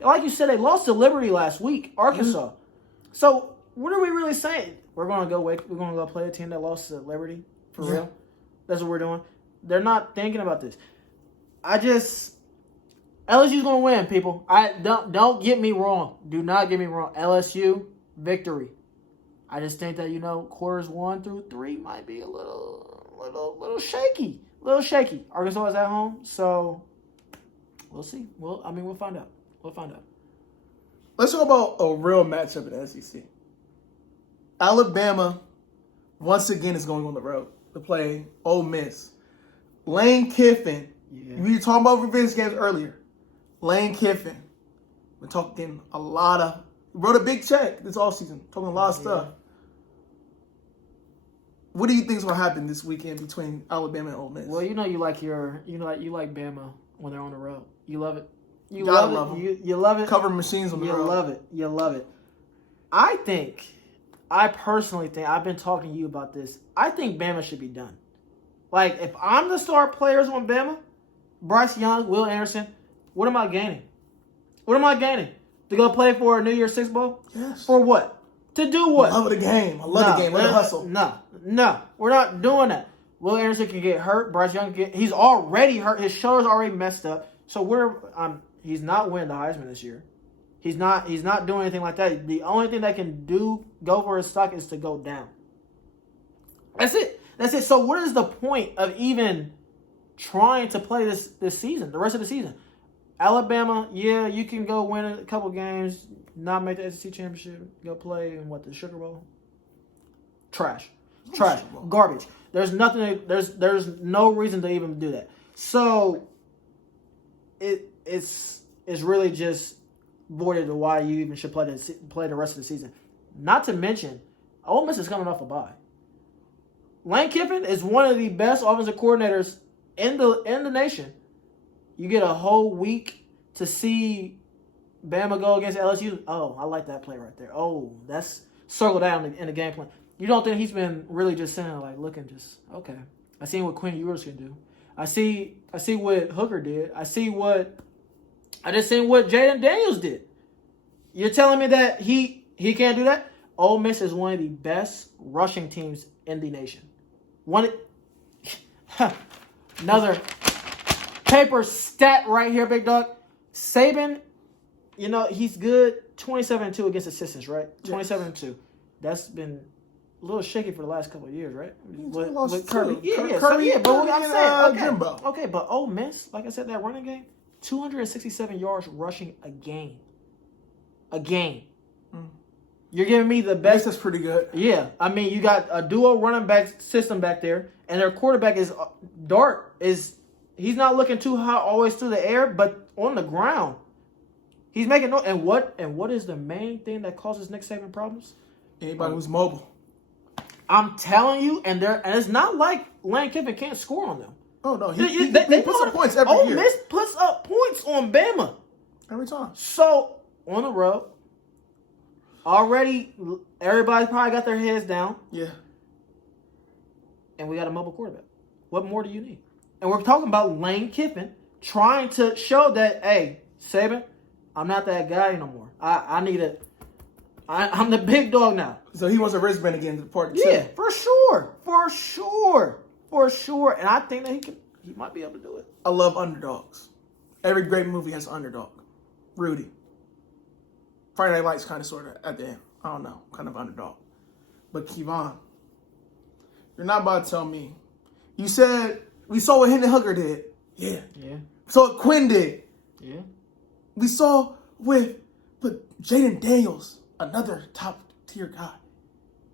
Like you said, they lost to Liberty last week, Arkansas. Mm-hmm. So what are we really saying? We're gonna go play a team that lost to Liberty for real. That's what we're doing. They're not thinking about this. LSU's gonna win, people. I don't get me wrong. Do not get me wrong. LSU victory. I just think that quarters 1 through 3 might be a little shaky. Arkansas is at home, so we'll see. We'll find out. Let's talk about a real matchup in the SEC. Alabama, once again, is going on the road to play Ole Miss. Lane Kiffin. Yeah. We were talking about revenge games earlier. Lane Kiffin. We're talking wrote a big check this offseason. Talking a lot of stuff. What do you think is going to happen this weekend between Alabama and Ole Miss? Well, you like Bama when they're on the road. You love it. You Gotta love love it. them. You love it. Cover machines on the road. You love it. I personally think, I've been talking to you about this. I think Bama should be done. Like, if I'm the star players on Bama, Bryce Young, Will Anderson, what am I gaining? To go play for a New Year's Six Bowl? Yes. For what? To do what? I love the game. I love the game. Let it hustle. No. We're not doing that. Will Anderson can get hurt. Bryce Young he's already hurt. His shoulder's already messed up. So he's not winning the Heisman this year. He's not doing anything like that. The only thing that can go for his stock is to go down. That's it. So what is the point of even trying to play this season, the rest of the season? Alabama, yeah, you can go win a couple games, not make the SEC championship, go play in the Sugar Bowl? Trash, garbage. There's nothing. There's no reason to even do that. So it's really just voided to why you even should play the rest of the season. Not to mention, Ole Miss is coming off a bye. Lane Kiffin is one of the best offensive coordinators in the nation. You get a whole week to see Bama go against LSU. Oh, I like that play right there. Oh, that's circled out in the game plan. You don't think he's been really just sitting looking just, okay. I seen what Quinn Ewers can do. I see what Hooker did. I just seen what Jaden Daniels did. You're telling me that he can't do that? Ole Miss is one of the best rushing teams in the nation. Another paper stat right here, big dog. Saban, he's good. 27-2 against assistants, right? 27-2. That's been a little shaky for the last couple of years, right? With Kirby. Kirby, but what I'm saying, Jimbo. Okay, but Ole Miss, like I said, that running game, 267 yards rushing a game. You're giving me the best. That's pretty good. Yeah, you got a duo running back system back there, and their quarterback is Dart. He's not looking too high always through the air, but on the ground, he's making no. And what is the main thing that causes Nick Saban problems? Anybody who's mobile. I'm telling you, and it's not like Lane Kiffin can't score on them. Oh no, he puts up points every year. Ole Miss puts up points on Bama every time. So on the road, already everybody probably got their heads down. Yeah. And we got a mobile quarterback. What more do you need? And we're talking about Lane Kiffin trying to show that, hey, Saban, I'm not that guy no more. I'm the big dog now. So he wants a wristband again to the party too. Yeah, for sure. And I think that he might be able to do it. I love underdogs. Every great movie has an underdog. Rudy. Friday Night Lights kind of sort of at the end. I don't know. Kind of underdog. But Kevon, you're not about to tell me. You said we saw what Hendon Hooker did. Yeah. So what Quinn did. Yeah. We saw with Jaden Daniels, another top tier guy.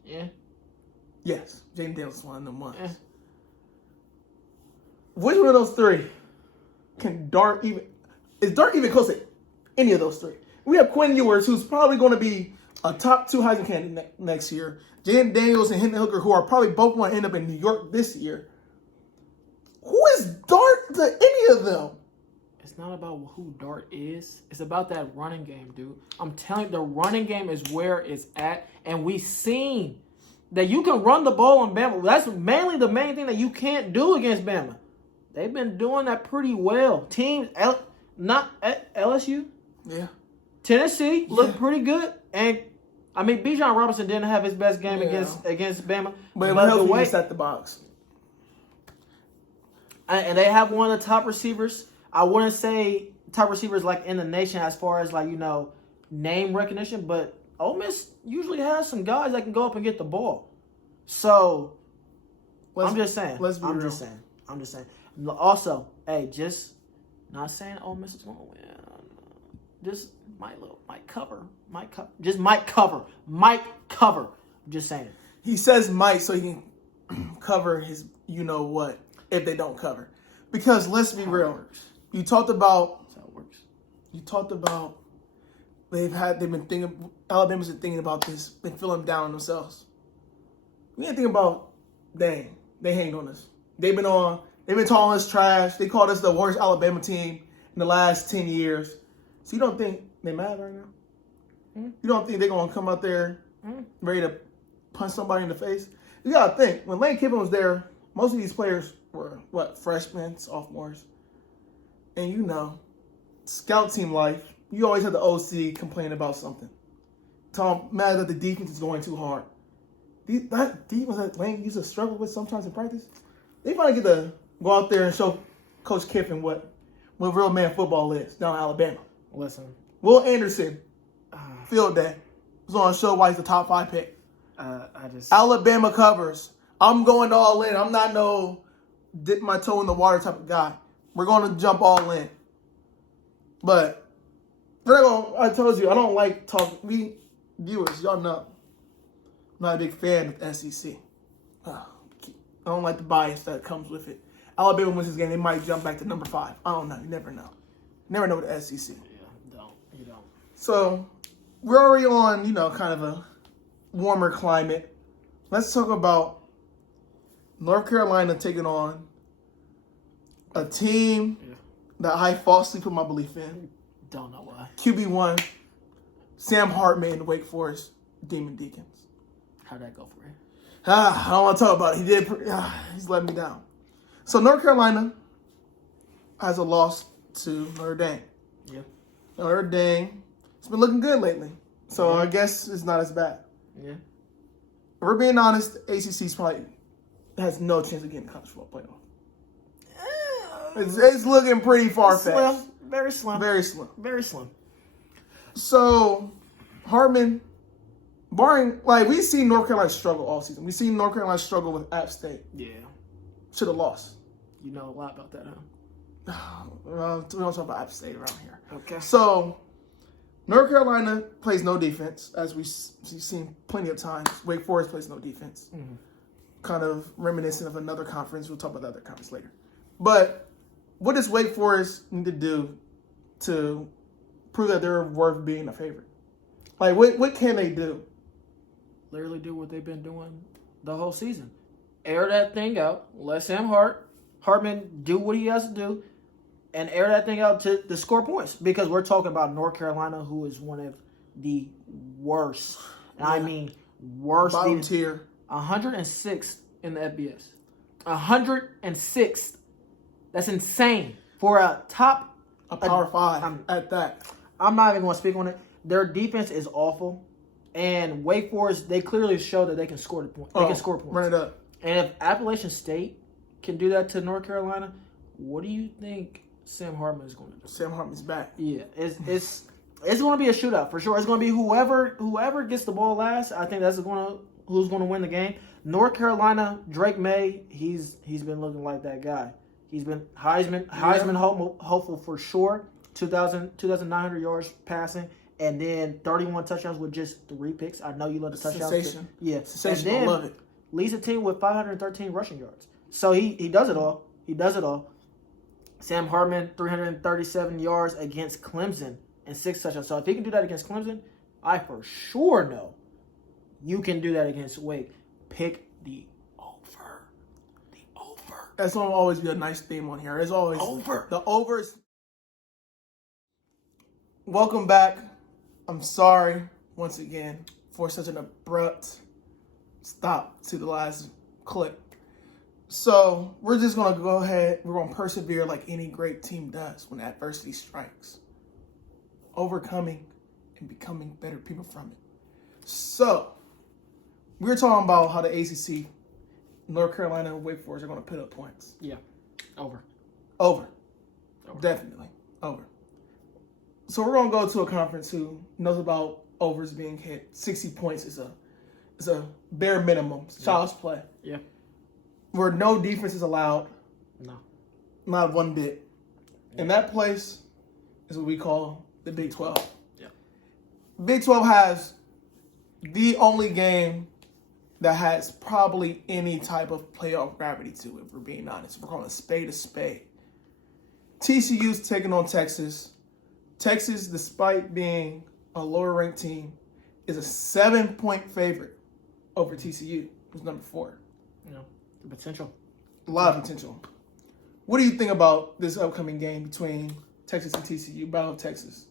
Yeah. Yes. Jaden Daniels is one of them ones. Yeah. Which one of those three can Dart even... Is Dart even close to any of those three? We have Quinn Ewers, who's probably going to be a top 2 Heisman candidate next year. Jaden Daniels and Hendon Hooker, who are probably both going to end up in New York this year. Who is Dart to any of them? It's not about who Dart is. It's about that running game, dude. I'm telling you, the running game is where it's at. And we've seen that you can run the ball on Bama. That's mainly the main thing that you can't do against Bama. They've been doing that pretty well. Teams, not at LSU. Yeah. Tennessee looked pretty good. And, Bijan Robinson didn't have his best game against Bama. But the way he set the box. And they have one of the top receivers. I wouldn't say top receivers like in the nation as far as like, name recognition, but Ole Miss usually has some guys that can go up and get the ball. So I'm just saying. I'm just saying. Also, hey, just not saying Ole Miss is gonna win. Just might cover. Just might cover. I'm just saying it. He says might so he can cover his what if they don't cover. Because let's be real. You talked about That's how it works. You talked about Alabama's been thinking about this, been feeling down on themselves. We ain't thinking about they hanged on us. They've been calling us trash. They called us the worst Alabama team in the last 10 years. So you don't think they're mad right now? You don't think they're gonna come out there ready to punch somebody in the face? You gotta think, when Lane Kiffin was there, most of these players were freshmen, sophomores. And scout team life, you always have the OC complain about something. Mad that the defense is going too hard. That defense that Lane used to struggle with sometimes in practice, they finally get to go out there and show Coach Kiffin what real man football is down in Alabama. Listen. Will Anderson, field day, was on a show why he's the top 5 pick. Alabama covers. I'm going all in. I'm not no dip my toe in the water type of guy. We're going to jump all in. But I told you, I don't like talking. Viewers, y'all know, I'm not a big fan of the SEC. I don't like the bias that comes with it. Alabama wins this game, they might jump back to number 5. I don't know. You never know. Never know with the SEC. Yeah, you don't. So, we're already on, kind of a warmer climate. Let's talk about North Carolina taking on a team that I falsely put my belief in. Don't know why. QB1, Sam Hartman, Wake Forest, Demon Deacons. How'd that go for you? I don't want to talk about it. He's letting me down. So North Carolina has a loss to Notre Dame. Yeah. Notre Dame, it's been looking good lately. So I guess it's not as bad. Yeah. If we're being honest, ACC's probably has no chance of getting the college football playoff. It's looking pretty far-fetched. Very slim. Very slim. Very slim. So, Hartman, barring, we've seen North Carolina struggle all season. We've seen North Carolina struggle with App State. Yeah. Should have lost. You know a lot about that, huh? We don't talk about App State around here. Okay. So, North Carolina plays no defense, as we've seen plenty of times. Wake Forest plays no defense. Mm-hmm. Kind of reminiscent of another conference. We'll talk about the other conference later. But what does Wake Forest need to do to prove that they're worth being a favorite? What can they do? Literally do what they've been doing the whole season. Air that thing out. Let Sam Hartman do what he has to do and air that thing out to score points. Because we're talking about North Carolina, who is one of the worst. And I mean worst. Bottom tier. 106th in the FBS. 106th. That's insane. For a Power 5 at that. I'm not even going to speak on it. Their defense is awful. And Wake Forest, they clearly show that they can score the point. They can score points. Run it up. And if Appalachian State can do that to North Carolina, what do you think Sam Hartman is going to do? Sam Hartman's back. Yeah, it's going to be a shootout for sure. It's going to be whoever gets the ball last. I think that's who's going to win the game. North Carolina, Drake May, he's been looking like that guy. He's been Heisman hopeful for sure. 2,900 yards passing, and then 31 touchdowns with just 3 picks. I know you love the touchdowns. Sensation. Yeah. Sensation. I love it. Leads the team with 513 rushing yards. So he does it all. He does it all. Sam Hartman, 337 yards against Clemson and 6 touchdowns. So if he can do that against Clemson, I for sure know you can do that against Wake. Pick the over. The over. That's going to always be a nice theme on here. There's always over. The overs. Welcome back. I'm sorry once again for such an abrupt stop to the last clip. So we're just going to go ahead. We're going to persevere like any great team does when adversity strikes. Overcoming and becoming better people from it. So we were talking about how the ACC, North Carolina and Wake Forest are going to put up points. Yeah. Over. Over. Definitely. Over. So we're gonna go to a conference who knows about overs being hit. 60 points is a bare minimum. It's child's play. Yeah. Where no defense is allowed. No. Not one bit. Yeah. And that place is what we call the Big 12. Yeah. Big 12 has the only game that has probably any type of playoff gravity to it, if we're being honest. We're calling a spade. TCU's taking on Texas. Texas, despite being a lower-ranked team, is a 7-point favorite over TCU, who's number 4. The potential. A lot of potential. What do you think about this upcoming game between Texas and TCU, Battle of Texas?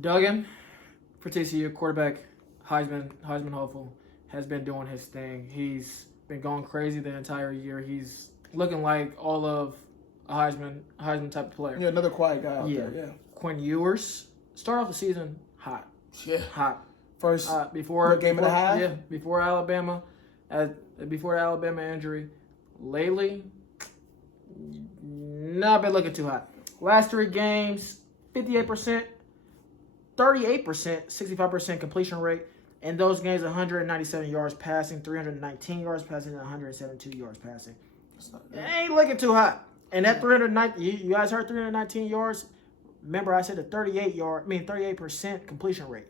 Duggan, for TCU, quarterback, Heisman hopeful, has been doing his thing. He's been going crazy the entire year. He's looking like all of a Heisman type of player. Yeah, another quiet guy out there. Yeah. Quinn Ewers start off the season hot. Yeah. Hot. First before game and a half. Yeah, before Alabama, before the Alabama injury. Lately, not been looking too hot. Last 3 games, 58%, 38%, 65% completion rate. In those games, 197 yards passing, 319 yards passing, and 172 yards passing. It ain't looking too hot. And that 319, you guys heard 319 yards? Remember, I said the 38% completion rate.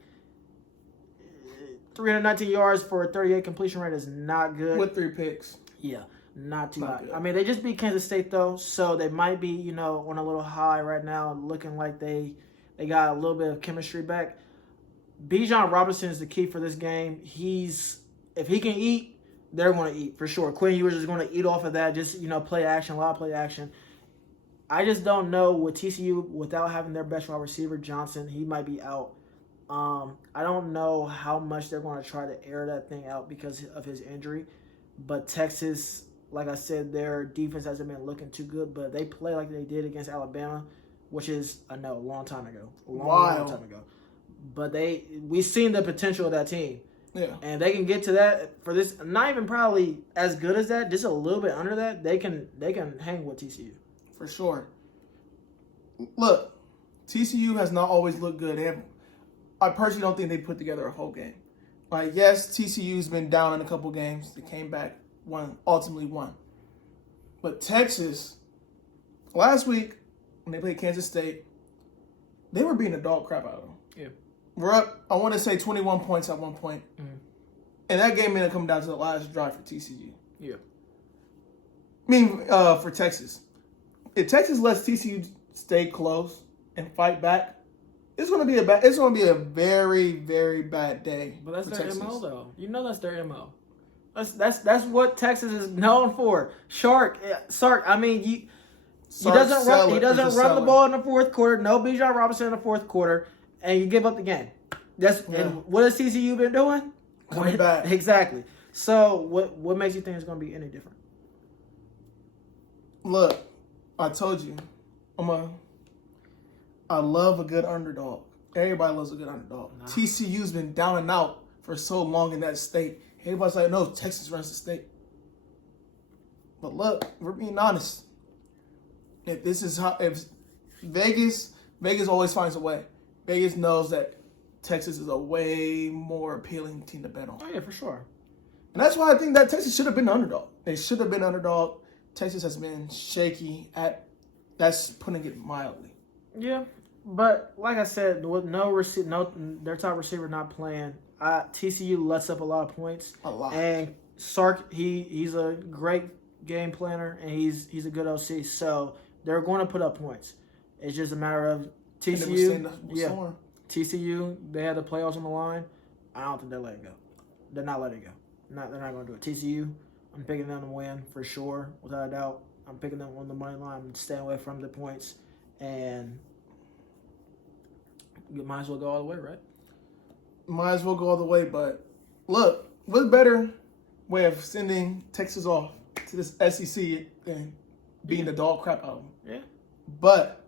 319 yards for a 38 completion rate is not good. With 3 picks. Yeah, not too hot. Good. I mean, they just beat Kansas State, though, so they might be, on a little high right now, looking like they got a little bit of chemistry back. Bijan Robinson is the key for this game. If he can eat, they're going to eat for sure. Quinn Ewers is going to eat off of that. Just play action, a lot of play action. I just don't know with TCU without having their best wide receiver Johnson. He might be out. I don't know how much they're going to try to air that thing out because of his injury. But Texas, like I said, their defense hasn't been looking too good. But they play like they did against Alabama, which is a long time ago, long time ago. But we've seen the potential of that team. Yeah. And they can get to that for this, not even probably as good as that, just a little bit under that, they can hang with TCU. For sure. Look, TCU has not always looked good. I personally don't think they put together a whole game. Like, yes, TCU's been down in a couple games. They came back, ultimately won. But Texas, last week, when they played Kansas State, they were beating the dog crap out of them. Yeah. We're up, I want to say, 21 points at one point. Mm-hmm. And that game ended up coming down to the last drive for TCU. Yeah. For Texas. If Texas lets TCU stay close and fight back, it's going to be a very, very bad day. But that's for their Texas. MO, though. That's their MO. That's what Texas is known for. Sark. I mean, he doesn't run the ball in the fourth quarter. No Bijan Robinson in the fourth quarter, and you give up the game. And what has TCU been doing? Coming back. Exactly. So what makes you think it's going to be any different? Look, I told you, I love a good underdog. Everybody loves a good underdog. Nah. TCU's been down and out for so long in that state. Everybody's like, no, Texas runs the state. But look, we're being honest. If Vegas always finds a way. Vegas knows that Texas is a way more appealing team to bet on. Oh, yeah, for sure. And that's why I think that Texas should have been the underdog. They should have been underdog. Texas has been shaky that's putting it mildly. Yeah, but like I said, with their top receiver not playing, TCU lets up a lot of points. A lot. And Sark, he's a great game planner, and he's a good OC. So they're going to put up points. It's just a matter of TCU. TCU, they had the playoffs on the line. I don't think they're letting go. They're not letting go. They're not going to do it. TCU, I'm picking them to win for sure, without a doubt. I'm picking them on the money line. I'm staying away from the points. And you might as well go all the way, right? Might as well go all the way, but look, what's better way of sending Texas off to this SEC than beating the dog crap out of them? Yeah. But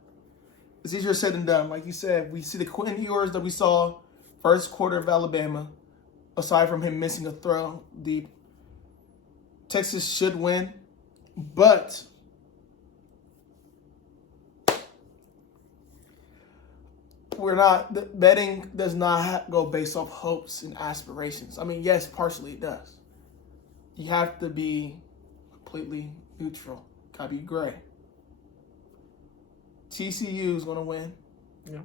it's easier said than done. Like you said, we see the Quinn Ewers that we saw first quarter of Alabama, aside from him missing a throw deep. Texas should win, but betting does not go based off hopes and aspirations. I mean, yes, partially it does. You have to be completely neutral. Gotta be gray. TCU is gonna win. Yeah.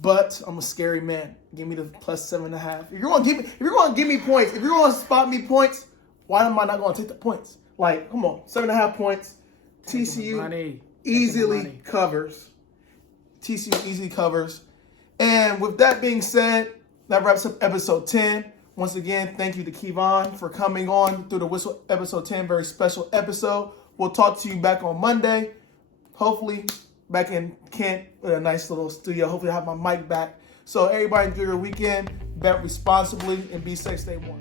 But I'm a scary man. Give me the plus 7.5. If you're gonna give me points, if you're gonna spot me points, why am I not gonna take the points? Like, come on, 7.5 points. TCU easily covers. TCU easily covers. And with that being said, that wraps up episode 10. Once again, thank you to Kevon for coming on through the Whistle episode 10. Very special episode. We'll talk to you back on Monday. Hopefully, back in Kent with a nice little studio. Hopefully, I have my mic back. So, everybody enjoy your weekend. Bet responsibly and be safe. Stay warm.